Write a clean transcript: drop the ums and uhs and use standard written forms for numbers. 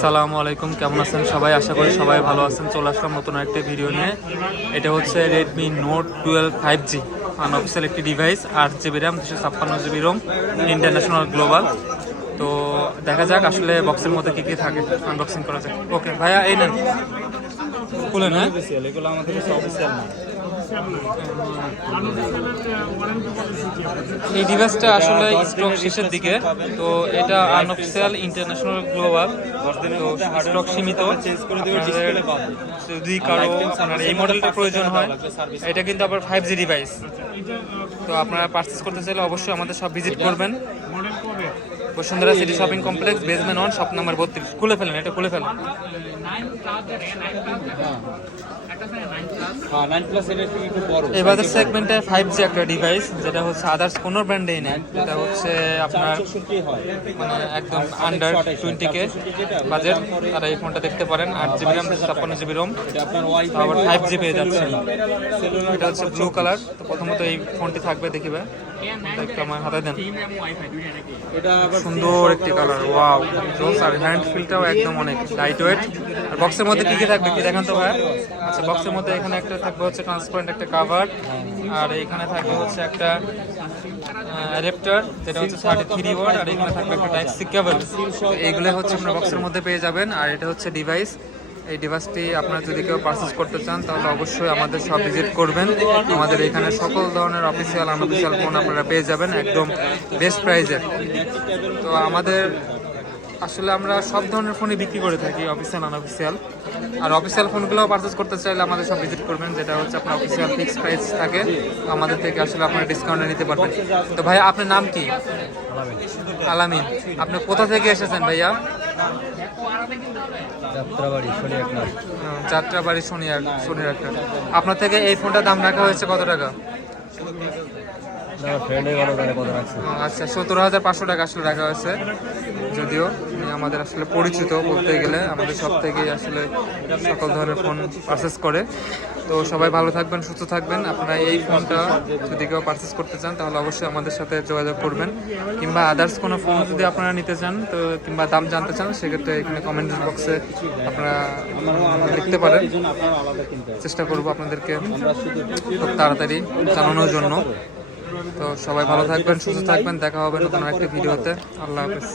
আসসালামু আলাইকুম, কেমন আছেন সবাই? আশা করি সবাই ভালো আছেন। চলে আসলাম নতুন একটা ভিডিও নিয়ে। এটা হচ্ছে রেডমি নোট 12 5G আনঅফিসিয়াল একটি device. 8GB RAM, 256GB ROM, international global. তো দেখা যাক আসলে বক্সের মধ্যে কি কি থাকে, আনবক্সিং করা যাক। ওকে ভাইয়া, এই নেন, খুলেন। হ্যাঁ, এগুলো আমাদের কাছে অফিসিয়াল না। এই ডিভাইসটা আসলে স্টক শেষের দিকে, তো এটা আনঅফিসিয়াল, ইন্টারন্যাশনাল গ্লোবাল, তো স্টক সীমিত। যদি কারো এই মডেলটা প্রয়োজন হয়, এটা কিন্তু আবার 5G ডিভাইস, তো আপনারা পারচেস করতে চাইলে অবশ্যই আমাদের সব ভিজিট করবেন। Bashundhara city shopping complex, basement 1, shop number 32। খুলে ফেলেন, এটা খুলে ফেলেন। এবারে সেগমেন্টে 5G একটা ডিভাইস, যেটা হচ্ছে আদার্স কোনো ব্র্যান্ডেই নেই। এটা হচ্ছে আপনার মানে একদম আন্ডার 20K বাজেট, তারা এই ফোনটা দেখতে পারেন। 8GB র্যাম, 256GB রোম, আবার 5G পেয়ে যাচ্ছে। এটা হচ্ছে ব্লু কালার। তো প্রথমত এই ফোনটি থাকবে, দেখিবে একটু আমার হাতে দেন। সুন্দর একটি কালার, ওয়াও জোস। আর হ্যান্ড ফিলটাও একদম অনেক লাইট ওয়েট। আর বক্সের মধ্যে কি কি থাকবে কি দেখান তো ভাই? আচ্ছা, বক্সের মধ্যে এখানে একটা থাকবে হচ্ছে ট্রান্সপারেন্ট একটা কাভার, আর এখানে থাকবে হচ্ছে একটা অ্যাডাপ্টার, যেটা হচ্ছে 33 ওয়াট, আর এখানে থাকবে একটা টাইপ সি কেবল। এইগুলো হচ্ছে আপনার বক্সের মধ্যে পেয়ে যাবেন। আর এটা হচ্ছে ডিভাইস। এই ডিভাইসটি আপনারা যদি কেউ পারচেস করতে চান, তাহলে অবশ্যই আমাদের সব ভিজিট করবেন। আমাদের এখানে সকল ধরনের অফিসিয়াল আনঅফিসিয়াল ফোন আপনারা পেয়ে যাবেন একদম বেস্ট প্রাইজে। তো আমাদের আসলে আমরা সব ধরনের ফোনই বিক্রি করে থাকি, অফিসিয়াল আনঅফিসিয়াল। আর অফিসিয়াল ফোনগুলোও পারচেস করতে চাইলে আমাদের সব ভিজিট করবেন, যেটা হচ্ছে আপনার অফিসিয়াল ফিক্স প্রাইস থাকে। তো আমাদের থেকে আসলে আপনার ডিসকাউন্টে নিতে পারবেন। তো ভাইয়া, আপনার নাম কি? আলামিন। আপনি কোথা থেকে এসেছেন ভাইয়া? যাত্রাবাড়ি শনিয়ারটা। আপনার থেকে এই ফোনটার দাম রাখা হয়েছে কত টাকা? আচ্ছা, 17,500 টাকা আসলে রাখা হয়েছে। যদিও আমাদের আসলে পরিচিত বলতে গেলে, আমাদের সব থেকেই আসলে সকল ধরনের ফোন পারচেস করে। তো সবাই ভালো থাকবেন, সুস্থ থাকবেন। আপনারা এই ফোনটা যদি কেউ পারচেস করতে চান, তাহলে অবশ্যই আমাদের সাথে যোগাযোগ করবেন। কিংবা আদার্স কোনো ফোন যদি আপনারা নিতে চান, তো কিংবা দাম জানতে চান, সেক্ষেত্রে এখানে কমেন্ট বক্সে আপনারা লিখতে পারেন। চেষ্টা করবো আপনাদেরকে খুব তাড়াতাড়ি জানানোর জন্য। তো সবাই ভালো থাকবেন, সুস্থ থাকবেন। দেখা হবে নতুন একটা ভিডিওতে। আল্লাহ হাফেজ।